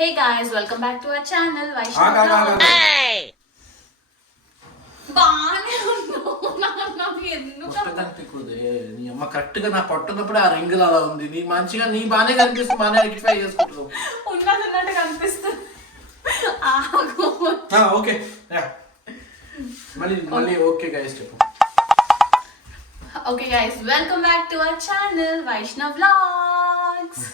Hey guys, welcome back to our channel Vaishnav Vlogs. Hey! బానే ఉన్నావు ఎందుకు కనిపించదే నీ అమ్మ కరెక్ట్ గా నా పట్టున్నప్పుడు ఆ రింగ్ అలా ఉంది నీ మంచిగా నీ బానే కనిపిస్తుంది బానే రెక్టిఫై చేసుకుంటావు ఉన్నట్టు కనిపిస్తుంది ఓకే మళ్ళీ ఓకే గైస్ చెప్పు okay guys welcome back to our channel Vaishnav vlogs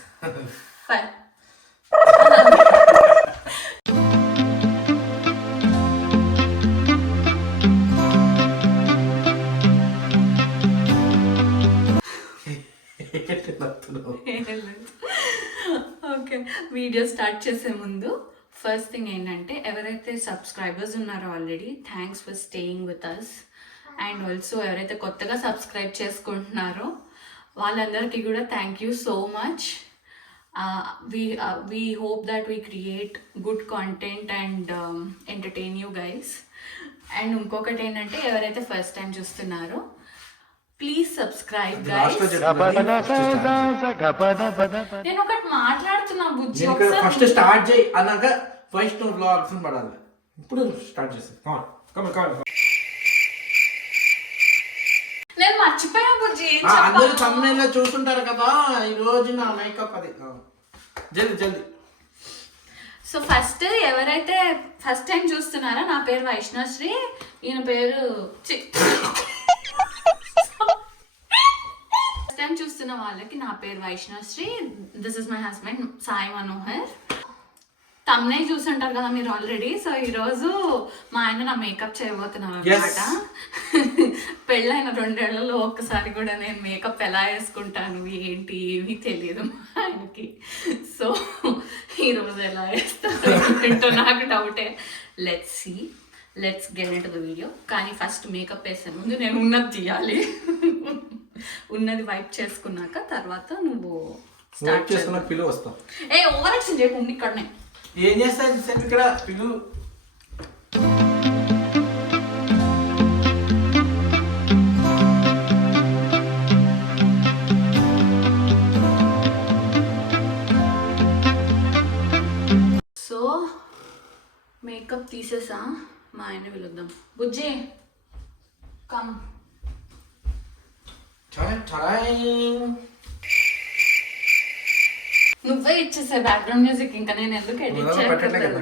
okay video start చేసే ముందు ఫస్ట్ థింగ్ ఏంటంటే ఎవరైతే సబ్స్క్రైబర్స్ ఉన్నారో already thanks for staying with us and also ఎవరైతే కొత్తగా సబ్స్క్రైబ్ చేసుకుంటున్నారో వాళ్ళందరికీ కూడా thank you so much. we hope that we create good content and entertain you guys. And ఇంకొకటి ఏంటంటే ఎవరైతే ఫస్ట్ టైం చూస్తున్నారో ప్లీజ్ సబ్స్క్రైబ్ గైస్. నేను ఒకటి మాట్లాడుతున్నా బుజ్జి, ఫస్ట్ స్టార్ట్ చేయి అన్నాక వైష్ణవ్ వ్లాగ్స్ పడాలి. ఇప్పుడు స్టార్ట్ చేస్తాను. నేను మర్చిపోయా బుజ్జి. అందరూ తమిళ చూస్తుంటారు కదా ఈ రోజు నా మేకప్ అది జల్దీ. సో ఫస్ట్ ఎవరైతే ఫస్ట్ టైం చూస్తున్నారో నా పేరు వైష్ణశ్రీ, ఈయన పేరు ఫస్ట్ టైం చూస్తున్న వాళ్ళకి నా పేరు Vaishnasri, this is my husband Sai Manohar. తమ్నే చూసుంటారు కదా మీరు ఆల్రెడీ. సో ఈరోజు మా ఆయన నా మేకప్ చేయబోతున్నారు అనమాట. పెళ్ళైన 2 ఏళ్లలో ఒక్కసారి కూడా నేను మేకప్ ఎలా వేసుకుంటాను ఏంటి ఏమీ తెలియదు మా ఆయనకి. సో ఈరోజు ఎలా వేస్తాను ఏంటో నాకు డౌటే. Let's get into the video. కానీ ఫస్ట్ మేకప్ వేసే ముందు నేను ఉన్నది తీయాలి. ఉన్నది వైప్ చేసుకున్నాక తర్వాత నువ్వు స్టార్ట్ చేసుకున్నా పిలువ వస్తావు. ఓవర్ యాక్షన్ చేయకుండా ఇక్కడనే ఏం చేస్తాను సార్ ఇక్కడ పిలు. సో మేకప్ తీసేసా, మా ఆయన పిలుద్దాం. బుజ్జి కమ్. నువ్వే ఇచ్చేసే బ్యాక్గ్రౌండ్ మ్యూజిక్, ఇంకా నేను ఎందుకు ఎడిట్ చేయలేదు.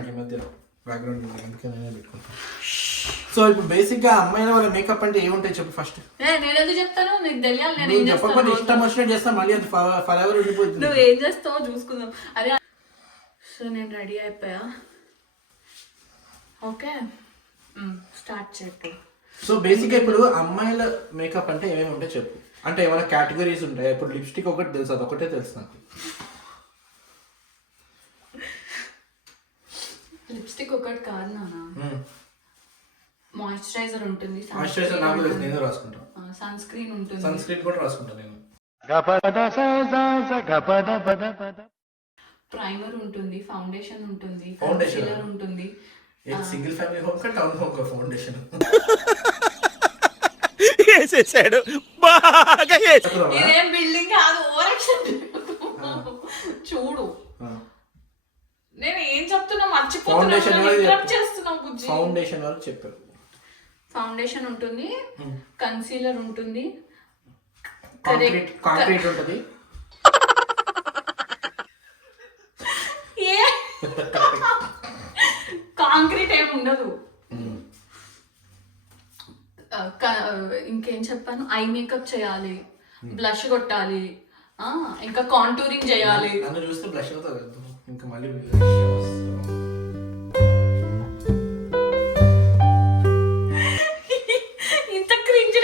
సో ఇప్పుడు బేసిక్ గా అమ్మాయిల వాళ్ళ మేకప్ అంటే ఏముంటాయి చెప్పు ఫస్ట్. నేను ఎందుకు చెప్తాను, నీకు తెలియాలి. నేను ఏం చేస్తాను, ఇష్టం వచ్చినట్టు చేస్తా, మళ్ళీ అది ఫర్ ఎవర్ ఉండిపోతుంది. నువ్వు ఏం చేస్తావో చూసుకుందాం. అదే సో నేను రెడీ అయిపోయా. ఓకే స్టార్ట్ చెప్పు. సో బేసిక్ గా ఇప్పుడు అమ్మాయిల మేకప్ అంటే ఏమేమి ఉంటాయి చెప్పు. అంటే ఏమైనా కేటగిరీస్ ఉంటాయి. ఇప్పుడు లిప్స్టిక్ ఒకటి తెలుసు, అది ఒకటే తెలుసు నాకు. లిప్స్టిక్ ఒకటి కాదు నాన్న, మాయిశ్చరైజర్ ఉంటుంది, నేను రాసుకుంటాను. సన్ స్క్రీన్ ఉంటుంది, సన్ స్క్రీన్ కూడా రాసుకుంటాను నేను. ప్రైమర్ ఉంటుంది, ఫౌండేషన్ ఉంటుంది, కన్సీలర్ ఉంటుంది. సింగిల్ ఫ్యామిలీ హోమ్ కా టౌన్ హోమ్ కా ఫౌండేషన్ వేసేసాడు బాగా. ఇదేం బిల్డింగ్ కాదు, ఓవర్ యాక్షన్ చూడు. నేను ఏం చెప్తున్నా మర్చిపోతున్నా. ఫౌండేషన్ వాళ్ళు చెప్పారు. ఫౌండేషన్ ఉంటుంది, కన్సీలర్ ఉంటుంది, కాంక్రీట్ ఉంటుంది. కాంక్రీట్ ఏమి ఉండదు. ఇంకేం చెప్పాను, ఐ మేకప్ చేయాలి, బ్లష్ కొట్టాలి, ఇంకా కాంటూరింగ్ చేయాలి. నన్ను చూస్తే బ్లష్ అవుతుంది ఇంకా మళ్ళీ. ఇంత క్రింజ్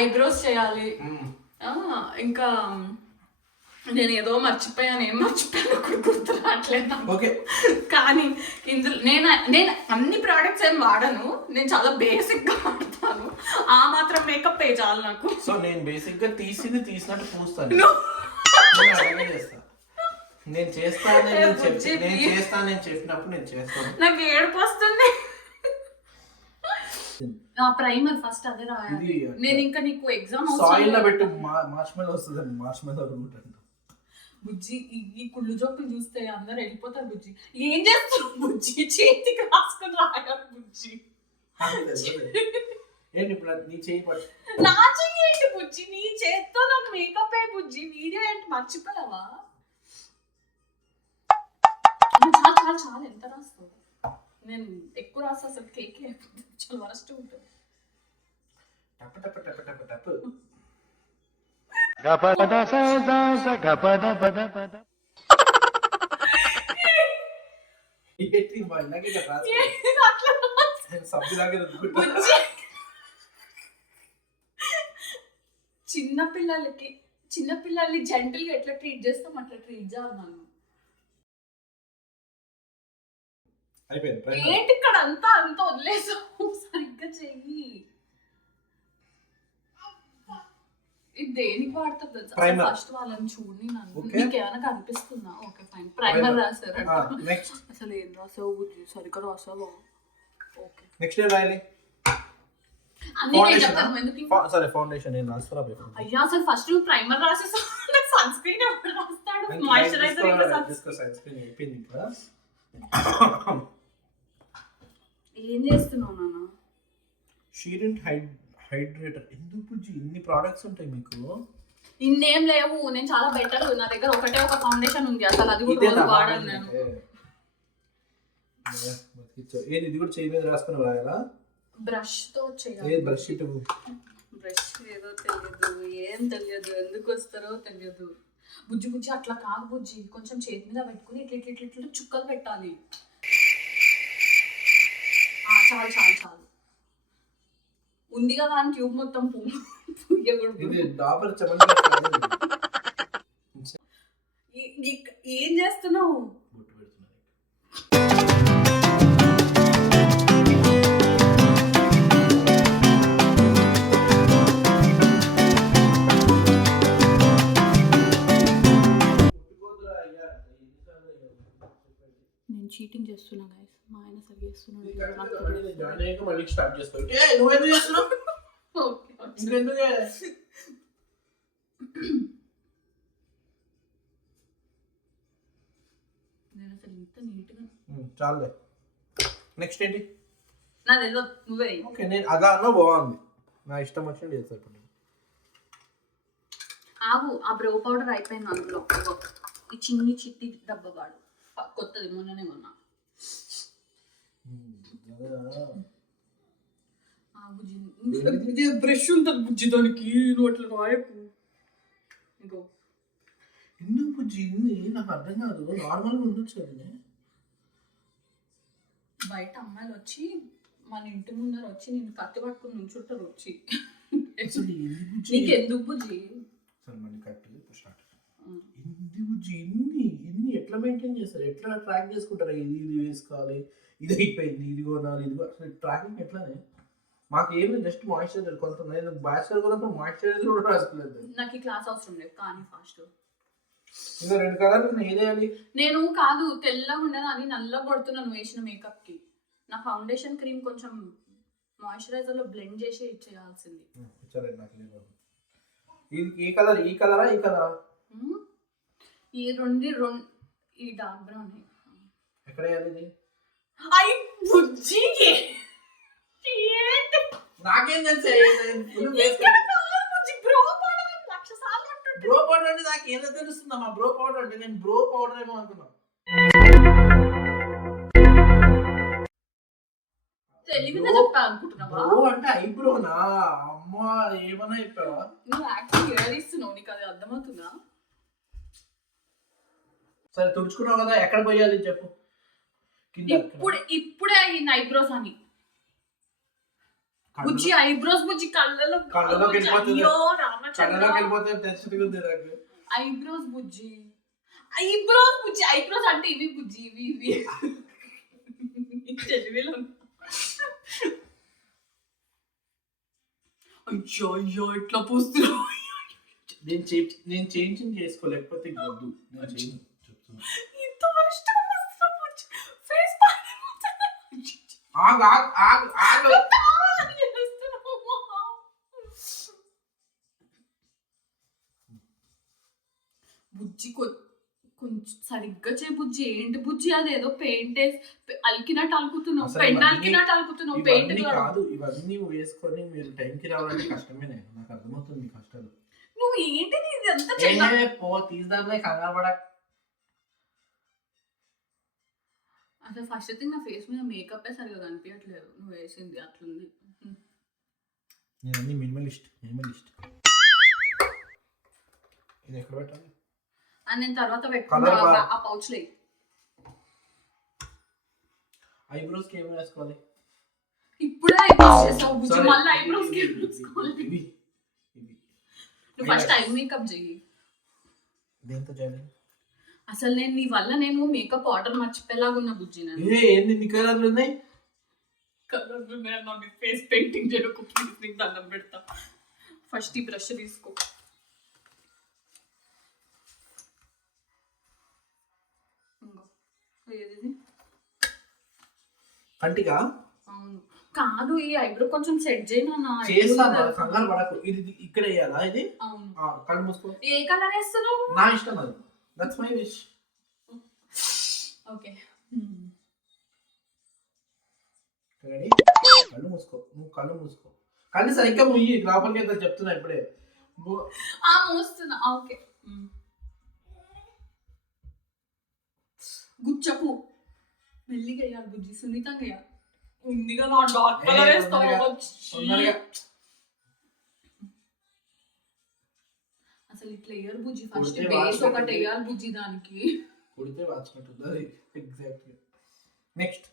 ఐబ్రోస్ చేయాలి. ఇంకా నేను ఏదో మర్చిపోయాను, ఏం మర్చిపోయాను ఒకటి గుర్తు రావట్లేదు. కానీ ఇందులో నేను అన్ని ప్రోడక్ట్స్ ఏం వాడను, నేను చాలా బేసిక్ గా వాడతాను. ఆ మాత్రం మేకప్ ఏ చాలు నాకు. సో నేను బేసిక్ గా తీసినట్టు పూస్తాను. నేను చెప్పినప్పుడు నేను చేస్తాను. నాకు ఏడుపు వస్తుంది. ప్రైమర్ ఫస్ట్ అదే రాయాలి. నేను ఇంకా నీకు ఎగ్జామ్ సాయిల్ లో పెట్టి మార్ష్మెల్లో వస్తుంది. మార్ష్మెల్లో రూట్ అంటే బుజ్జి ఈ కుళ్ళు జోకులు చూస్తే అందరు వెళ్ళిపోతారు. బుజ్జి ఏం చేస్తారు బుజ్జి? చేతికి రాసుకొని రాయాలి బుజ్జి. ఏంటి ఇప్పుడు నీ చేయి పట్టు. నా చెయ్యి ఏంటి బుజ్జి? నీ చేత్తో నాకు మేకప్ అయ్యి బుజ్జి. వీడియో ఏంటి మర్చిపోయావా? చాలు చాలు చాలు. ఎంత రాస్తావు? నేను ఎక్కువ రాస్తా అసలు. కేక్ చాలా వరస్ట్ ఉంటుంది. టప్ టప్ టప్ టప్ టప్. చిన్నపిల్లల్ని జెంటల్గా ఎట్లా ట్రీట్ చేస్తాం అట్లా ట్రీట్ చేయాలి మనం. ఏంటి ఇక్కడ అంతా వదిలేసావు? సరిగ్గా చెయ్యి. ఇది దేనికి వాడతారు తెలుసా? ఫస్ట్ వాళ్ళని చూడండి. నీకేమైనా కనిపిస్తుందా? Okay fine. ప్రైమర్ రాసారు. అసలు ఏం రాసావు బుజ్జి? సరిగ్గా రాసావా? ఓకే నెక్స్ట్ ఏం రాయాలి? అన్నీ నేను చెప్తాను. ఎందుకు? సరే ఫౌండేషన్ నేను రాస్తా. అయ్యా అసలు ఫస్ట్ నువ్వు ప్రైమర్ రాసేసావు. సన్ స్క్రీన్ ఎవరు రాస్తాడు? మాయిశ్చరైజర్ ఇంకా సన్ స్క్రీన్ అయిపోయింది. ఇంకా ఏం చేస్తున్నావు నాన్న? షీరింట్ హైడ్రేటర్. ఎందుకు బుజ్జి ఇన్ని ప్రొడక్ట్స్ ఉంటాయి మీకు? ఇన్నేం లేవు. నేను చాలా బెటర్. నా దగ్గర ఒకటే ఒక ఫౌండేషన్ ఉంది. అసలు అది కూడా రోజు వాడాను నేను. ఇది కూడా చేయి మీద రాసుకుని రాయాలా? బ్రష్ తో చేయాలి. ఏ బ్రష్ ఇటు? బ్రష్ ఏదో తెలియదు. ఏం తెలియదు. ఎందుకు వస్తారో తెలియదు. బుజ్జి బుజ్జి అట్లా కాదు బుజ్జి. కొంచెం చేతి మీద పెట్టుకుని ఇట్లా ఇట్లా ఇట్లా ఇట్లా చుక్కలు పెట్టాలి. చాలు చాలు చాలు. ఉంది కదా అని ట్యూబ్ మొత్తం ఏం చేస్తున్నావు? నేను చీటింగ్ చేస్తున్నా గైస్. మా ఆయన సరి చేస్తున్నాడు. నేను అసలు ఇంత నీట్గా చాలే. నెక్స్ట్ ఏంటి? నాది ఏదో నువ్వే. ఓకే నేను అదా అన్నా బాగుంది. నా ఇష్టం వచ్చినట్టు చేస్తా. ఇప్పుడు ఆగు. ఆ బ్రో పౌడర్ అయిపోయింది అందులో. ఈ చిన్ని చిట్టి డబ్బా వాడు. కొత్తది మొన్ననే కొన్నా. బ్రష్ ఉంటుంది బుజ్జి దానికి. నువ్వు అట్లా రాయకు. ఇంకో ఎందుకు బుజ్జి ఇన్ని? నాకు అర్థం కాదు. నార్మల్గా ఉండొచ్చు అది. బయట అమ్మాయిలు వచ్చి మన ఇంటి ముందర వచ్చి నేను కత్తి పట్టుకుని నుంచుంటారు వచ్చి. నీకు ఎందుకు బుజ్జి? ఎందుకు బుజ్జి ఇన్ని ఎట్లా మెయింటైన్ చేస్తారు? ఎట్లా ట్రాక్ చేసుకుంటారు? ఇది వేసుకోవాలి, ఇది అయిపోయింది, ఇది కొనాలి, ఇది అసలు ట్రాకింగ్ ఎట్లానే? మాకు ఏమి జస్ట్ మాయిశ్చరైజర్. కొంత నేను బ్యాచిలర్ కూడా మాయిశ్చరైజర్ కూడా రాసుకోలేదు. నాకు ఈ క్లాస్ అవసరం లేదు కానీ ఫాస్ట్. ఇంకా 2 కలర్లు ఏదేయాలి? నేను కాదు తెల్లగా ఉండను అని నల్లగా కొడుతున్నాను వేసిన మేకప్ కి. నా ఫౌండేషన్ క్రీమ్ కొంచెం మాయిశ్చరైజర్ లో బ్లెండ్ చేసి ఇచ్చేయాల్సింది. ఈ కలర్ ఈ కలరా ఈ కలరా? ఈ రెండు ఈ డార్క్ బ్రౌన్. ఎక్కడ వేయాలి ఇది? ఐ బుజ్జి నాకేం తెలుసు? బ్రో పౌడర్ అంటే నాకు ఏదో తెలుస్తుందమ్మా. బ్రో పౌడర్ అంటే నేను బ్రో పౌడర్ ఏమో అనుకున్నా. తెలివిగా చెప్పా అనుకుంటున్నావా? బ్రో అంటే ఐబ్రోనా? అమ్మా ఏమన్నా చెప్పావా? నువ్వు యాక్చువల్లీ ఏడిస్తున్నావు. నీకు అది అర్థమవుతుందా? సరే తుడుచుకున్నావు కదా, ఎక్కడ పోయాలి చెప్పు. ఇప్పుడే అయ్యింది ఐబ్రోస్ అని. బుజ్జి ఐబ్రోస్ బుజ్జి కళ్ళలోకి వెళ్ళిపోతుంది. ఐబ్రోస్ బుజ్జి ఐబ్రోస్ బుజ్జి ఐబ్రోస్ అంటే ఇవి బుజ్జి ఇవి తెలివిలో. అయ్యో అయ్యో ఇట్లా పూస్తున్నావు. నేను చేంజింగ్ చేసుకోలేకపోతే వద్దు. ఇంత వరస్ట్ ఫేస్ బుజ్జి కొంచెం సరిగ్గా చే బుజ్జి. ఏంటి బుజ్జి అదేదో పెయింట్ వేసి అలికినట్టు అలుకుతున్నావు, అసలు పెయింట్ ఇవన్నీ- అలికినట్టు అలుకుతున్నావు. పెయింట్ ఇవన్నీ కాదు, ఇవన్నీ వేసుకొని మీరు టైంకి రావాలంటే కష్టమేనే, నాకు అర్థమవుతుంది మీ కష్టాలు. నువ్వు ఏంటిది ఇది అంతా చిన్న పో తీద్దాంలే, కంగారు పడ. అసలు ఫస్ట్ థింగ్ నా ఫేస్ మీద మేకప్ సరిగా కనిపించట్లేదు, నువ్వు వేసింది అట్లుంది. నేను అన్ని మినిమలిస్ట్. ఇది ఎక్కడ పెట్టాలి? అని నేను తర్వాత Colour పెట్టుకున్నా bar. ఆ పౌచ్లో. ఐబ్రోస్ కి ఏం వేసుకోవాలి? ఇప్పుడే ఐబ్రోస్ చేసావు బుజ్జి, Sorry, మళ్ళీ ఐబ్రోస్ కి ఇవి నువ్వు ఫస్ట్ ఐ మేకప్ చెయ్యి. దేంతో చేయాలి? అసలు నేను నీ వల్ల నేను మేకప్ ఆర్డర్ మర్చిపోయేలాగా ఉన్న బుజ్జి. నేను ఏంది ఇన్ని కలర్లు ఉన్నాయి? కలర్స్ ఉన్నాయి నా ఫేస్ పెయింటింగ్ చేయకు ప్లీజ్, నీకు దండం పెడతా. ఫస్ట్ ఈ బ్రష్ తీసుకో. ఏది? కంటిగా అవును. కాదు, ఈ ఐబ్రో కొంచెం సెట్ చేయనా? చేస్తాను, కంగారు పడకు. ఇది ఇక్కడ వేయాలా? ఇది అవును. కళ్ళు మూసుకో. ఏ కలర్ వేస్తున్నావు? నా ఇష్టం, అది that's my wish. Okay ready? కళ్ళు మూసుకో, నువ్వు కళ్ళు మూసుకో. కళ్ళు సరిగ్గా ముయ్యి, లోపలికి వెళ్తా చెప్తున్నా ఇప్పుడే. మూస్తున్నా. ఓకే గుచ్చపు మెల్లిగా వేయాలి బుజ్జి, సున్నితంగా వేయాలి. ఉందిగా నా డార్క్ కలర్ వేస్తావు. అసలు ఇట్లా వేయరు బుజ్జి, ఫస్ట్ బేస్ ఒకటి వేయాలి బుజ్జి, దానికి కొడితే వాచినట్టుంది. ఎగ్జాక్ట్లీ. నెక్స్ట్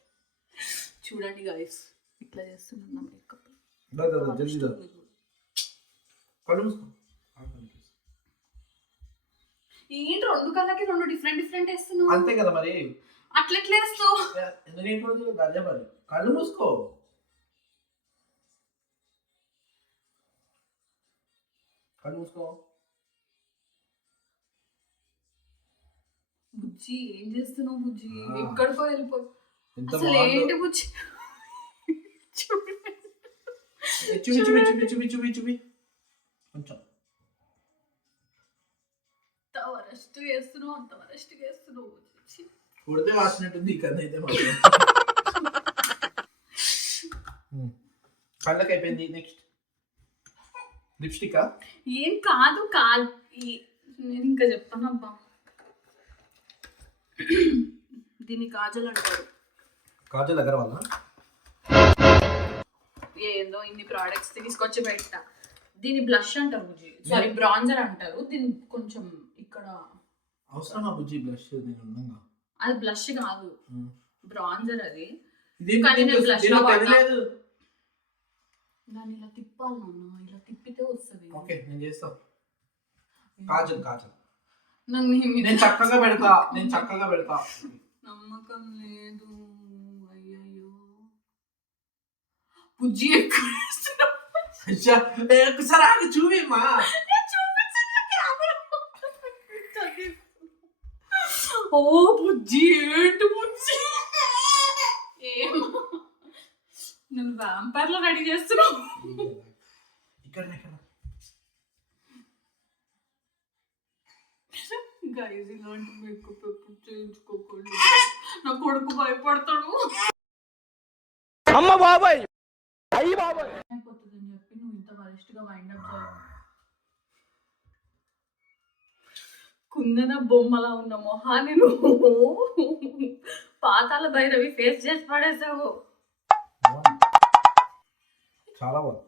చూడండి గైస్, ఇట్లా చేస్తున్నా మేకప్. జల్దీ కళ్ళు మూసుకో. ఏంటి రెండు కళ్ళకి రెండు డిఫరెంట్ వేస్తున్నావు? అంతే కదా మరి, అట్లా ఎట్లా వేస్తావు? ఎందుకు అదే మరి. కళ్ళు మూసుకో. కళ్ళు మూసుకో. బుజ్జి ఏం చేస్తున్నావు బుజ్జి? ఎక్కడికో వెళ్ళిపోయి. ఎంత అసలు ఏంటి బుజ్జి? చూపి కొంచెం. అంత వరస్ట్ చేస్తున్నావు బుజ్జి. కొడితే వాసినట్టుంది ఈ కథ అయితే మాత్రం. కళ్ళకి అయిపోయింది. Next lipstick. ఏం కాదు నేను ఇంకా చెప్పాను అబ్బా. దీన్ని కాజల్ అంటారు. కాజల్ దగ్గర వల్ల ఏందో ఇన్ని ప్రోడక్ట్స్ తీసుకొచ్చి పెట్టా. దీన్ని బ్లష్ అంటారు బుజ్జి, సారీ బ్రాంజర్ అంటారు. దీన్ని కొంచెం ఇక్కడ అవసరమా బుజ్జి బ్లష్? నేను ఉన్నాగా. అది బ్లష్ కాదు, బ్రాంజర్ అది. ఇది కానీ నేను blush లో వాడతా. లేదు. దాన్ని ఇలా తిప్పాలి నాన్న, ఇలా తిప్పితే వస్తుంది. ఓకే నేను చేస్తా. కాజల్ నేను చక్కగా పెడతా. నమ్మకం లేదు. అయ్యయ్యో బుజ్జి ఎక్కువ ఒకసారి ఆగి చూపిమ్మా. ఓ బుజ్జి ఏంటి బుజ్జి? నేను వ్యాంపైర్ లో రెడీ చేస్తున్నావు. ఇక్కడ గైజ్ ఇలాంటి మేకప్ ఎప్పుడు చేయించుకోకండి, నా కొడుకు భయపడతాడు. అమ్మ బాబాయ్, అయ్యి బాబాయ్ అయిపోతుందని చెప్పి నువ్వు ఇంత వరస్ట్ గా వైండప్ చేయాలి. కుందన బొమ్మలా ఉన్న మొహాన్ని నువ్వు పాతాల భైరవి ఫేస్ చేసి పడేసావు. చాలా బాగుంది.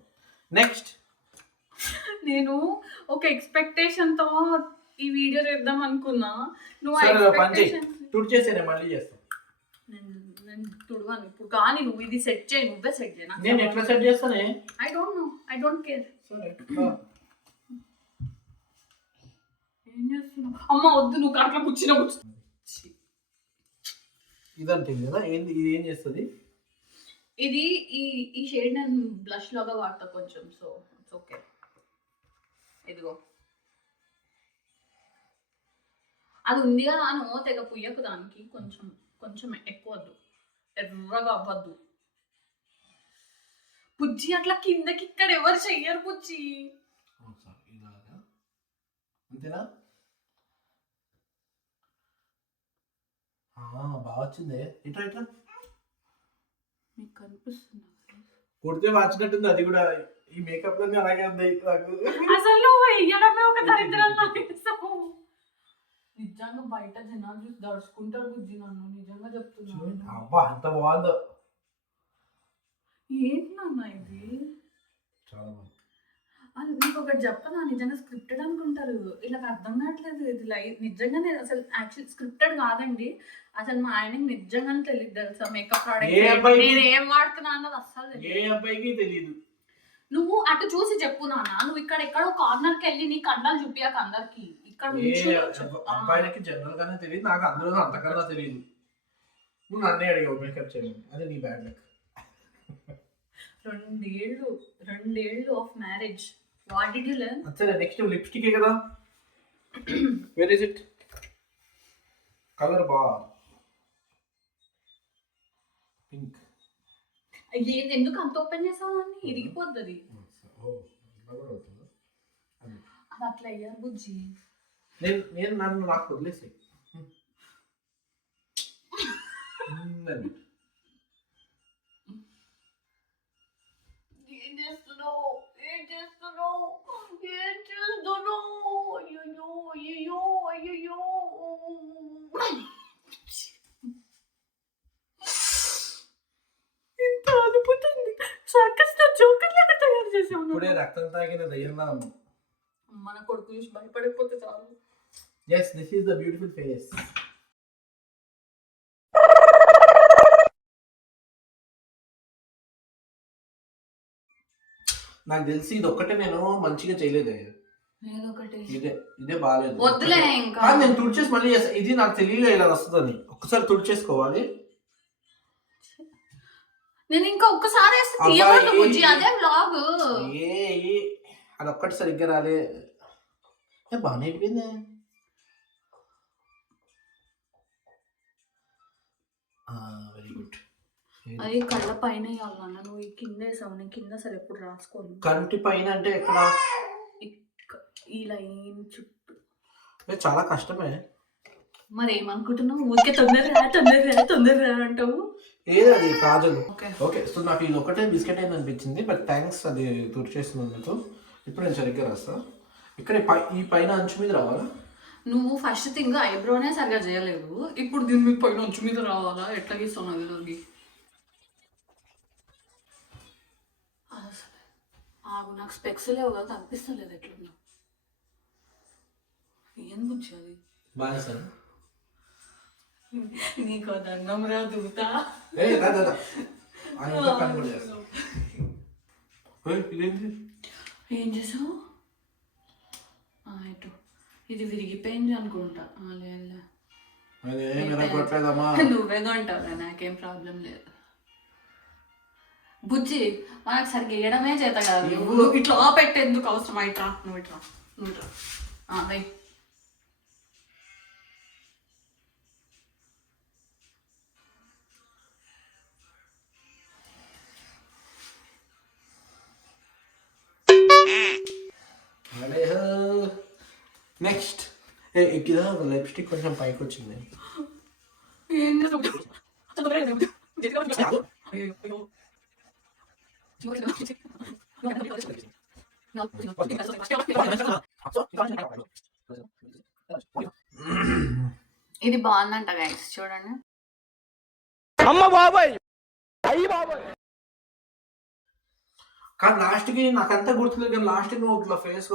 నెక్స్ట్ నేను ఒక ఎక్స్పెక్టేషన్ తో ఈ వీడియో చేద్దాం అనుకున్నా. నువ్వు తుడి చేసేనే మళ్ళీ చేస్తాను. నేను తుడవాను ఇప్పుడు, కానీ నువ్వు ఇది సెట్ చేయి, నువ్వే సెట్ చేయి. నేను ఎట్లా సెట్ చేస్తానే? I don't know, I don't care. ఏం చేస్తున్నావు? అమ్మ వద్దు, నువ్వు అట్లా కూర్చున్నావు. ఇదంటే కదా ఏంది, ఇది ఏం చేస్తుంది? ఇది ఈ షేడ్ నేను బ్లష్ లాగా వాడతా కొంచెం, సో ఇట్స్ ఓకే. ఇదిగో అది ఉంది కదా, నువ్వు తెగ పుయ్యకు, దానికి కొంచెం ఎక్కువ వద్దు, ఎర్రగా అవ్వద్దు బుజ్జి. అట్లా కిందకి ఇక్కడ ఎవరు చెయ్యరు బుజ్జి. అంతేనా? వచ్చిందే ఇట్లా ఇట్లా మీకు కనిపిస్తుంది కొడితే మార్చినట్టుంది అది కూడా ఈ మేకప్ లోనే అలాగే ఉంది నాకు అసలు నువ్వు వెయ్యడమే ఒక దరిద్రం నిజంగా బయట జనాలు చూసి దడుచుకుంటారు బుజ్జి నన్ను నిజంగా చెప్తున్నాను అబ్బా అంత బాగుందో ఏంటి నాన్న ఇది చాలా బాగుంది అది నీకు ఒకటి చెప్పనా నిజంగా స్క్రిప్టెడ్ అనుకుంటారు ఇలా అర్థం కావట్లేదు ఇది నిజంగానే అసలు యాక్చువల్ స్క్రిప్టెడ్ కాదండి అసలు మా ఆయనకి నిజంగానే తెలియదు తెలుసా మేకప్ ప్రోడక్ట్ నేను ఏం వాడుతున్నా అన్నది అస్సలు ఏ అబ్బాయికి తెలియదు నువ్వు అటు చూసి చెప్పు నాన్న నువ్వు ఇక్కడ ఎక్కడో కార్నర్ కి వెళ్ళి నీ కళ్ళని చూపియాక అందరికి ఇక్కడ అబ్బాయిలకి జనరల్ గానే తెలియదు నాకు అందులో అంతకన్నా తెలియదు నువ్వు నన్నే అడిగావు మేకప్ చేయమని అదే నీ బ్యాడ్ లక్ 2 ఏళ్ళు of marriage what did you learn అచ్చా నెక్స్ట్ లిప్స్టిక్ కదా వేర్ ఇస్ ఇట్ కలర్ బా పింక్ ఏంది ఎందుకు అంత ఓపెన్ చేసావు అని ఇరిగిపోద్ది అది అట్లా అయ్యారు బుజ్జి నేను నన్ను నాకు వదిలేసి ఏం చేస్తున్నావు అయ్యో అయ్యో అయ్యో ఇంత అదుపుతుంది సర్కస్ తో జోకర్ లాగా తయారు చేసావు ఇప్పుడే రక్తం తాగిన దయ్యంలా ఉంది మన కొడుకు చూసి భయపడిపోతే చాలు yes this is the beautiful face నాకు తెలిసి ఇది ఒక్కటే నేను మంచిగా చేయలేదే ఇదే బాగాలేదు వద్దులే ఇంకా నేను తుడిచేసి మళ్ళీ ఇది నాకు తెలియలే ఇలా వస్తుందని ఒక్కసారి తుడిచేసుకోవాలి నేను ఇంకా ఒక్కసారి వేస్తే తీయకూడదు బుజ్జి అదే వ్లాగ్ అది ఒక్కటి సరిగ్గా రాలే బాగానే అయిపోయిందే వెరీ గుడ్ అది కళ్ళ పైన వేయాలన్నా నువ్వు ఈ కింద వేసావు నేను కింద సరే ఎప్పుడు రాసుకోను కంటి పైన అంటే ఎక్కడ ఈ లైన్ చుట్టూ చాలా కష్టమే మరి ఏమనుకుంటున్నావు ఊరికే తొందరగా అంటావు ఏది అది కాజల్ ఓకే సో నాకు ఇది ఒకటే బిస్కెట్ అయింది అనిపించింది బట్ థ్యాంక్స్ అది తుడిచేసినందుకు ఇప్పుడు నేను సరిగ్గా రాస్తా ఇక్కడ ఈ పైన అంచు మీద రావాలా నువ్వు ఫస్ట్ థింగ్ ఐబ్రోనే సరిగా చేయలేదు ఇప్పుడు దీని మీద పైన అంచు మీద రావాలా ఎట్లా గీస్తావు నాకు ఆగు నాకు స్పెక్స్ లేవు కదా అనిపిస్తలేదు ఎట్లున్నా ఏం బుజ్జి అది బాగా సార్ నీకు దండం రా దూతా ఏం చేసావు ఇటు ఇది విరిగిపోయింది అనుకుంటా నువ్వే కొంటావు నాకేం ప్రాబ్లం లేదు బుజ్జి మనకు సరిగ్గా వేయడమే చేత కాదు నువ్వు ఇట్లా పెట్టేందుకు అవసరం ఇట్రా నువ్వు ఇట్రా అదే నెక్స్ట్ లిప్స్టిక్ కొంచెం పైకి వచ్చింది ఏం చేస్తావు ఇది బాగుందంట గైస్ చూడండి అమ్మ బాబాయ్ అయ్యి బాబాయ్ కానీ లాస్ట్ కి నాకంతా గుర్తులేదు కానీ లాస్ట్ కి నువ్వు ఇట్లా ఫేస్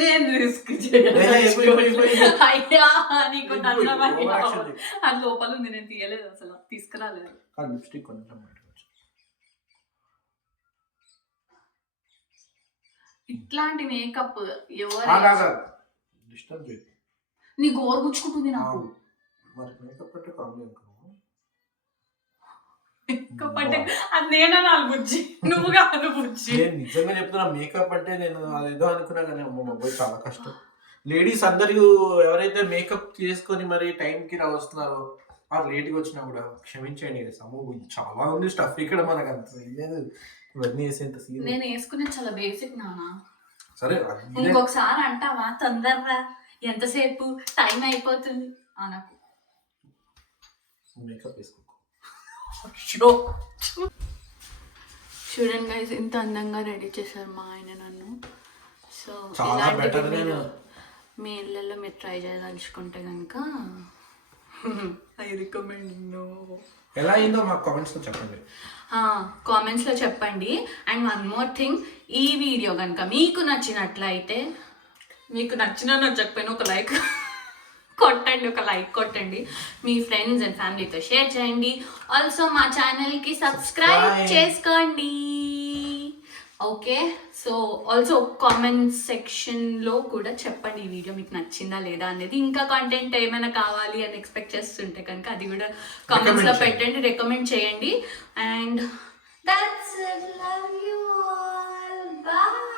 నేను రిస్క్ అయ్యా నీకు అది లోపల ఉంది నేను తీయలేదు అసలు తీసుకురాలేదు లిప్స్టిక్ కొంచెం ఇట్లాంటి మేకప్ ఎవరు డిస్టర్బ్ నీ గోరు గుచ్చుకుంటుంది నాకు మేకప్ అంటే కాదు అది నేననాలి బుజ్జి నువ్వు కాదు బుజ్జి నేను నిజంగా చెప్తున్నా మేకప్ అంటే నేను అదేదో అనుకున్నా కానీ అమ్మ బాబోయ్ చాలా కష్టం లేడీస్ అందరూ ఎవరైతే మేకప్ చేసుకొని మరి టైంకి వస్తున్నారో ఆ లేట్గా వచ్చినా కూడా క్షమించండి అమ్మో చాలా ఉంది స్టఫ్ ఇక్కడ మనకు అంత లేదు ఇవన్నీ వేసేంత నేను వేసుకునే చాలా బేసిక్ నానా సరే ఇంకొకసారి అంటావా తొందరగా ఎంతసేపు టైం అయిపోతుంది నాకు మేకప్ వేసుకో. చూడండి గైస్ ఇంత అందంగా రెడీ చేశారు మా ఆయన నన్ను. సో చాలా better గా మీ ఇళ్ళల్లో మీరు ట్రై చేయదలుచుకుంటే కనుక ఐ రికమెండ్. ఎలా అయిందో మాకు కామెంట్స్లో చెప్పండి. కామెంట్స్లో చెప్పండి. అండ్ వన్ మోర్ థింగ్, ఈ వీడియో కనుక మీకు నచ్చినట్లయితే, మీకు నచ్చకపోయినా ఒక లైక్ కొట్టండి, మీ ఫ్రెండ్స్ అండ్ ఫ్యామిలీతో షేర్ చేయండి. ఆల్సో మా ఛానల్కి సబ్స్క్రైబ్ చేసుకోండి. ఓకే, సో ఆల్సో కామెంట్ సెక్షన్లో కూడా చెప్పండి ఈ వీడియో మీకు నచ్చిందా లేదా అనేది. ఇంకా కంటెంట్ ఏమైనా కావాలి అని ఎక్స్పెక్ట్ చేస్తుంటే కనుక అది కూడా కామెంట్స్లో పెట్టండి, రికమెండ్ చేయండి. And that's it, love you all, bye.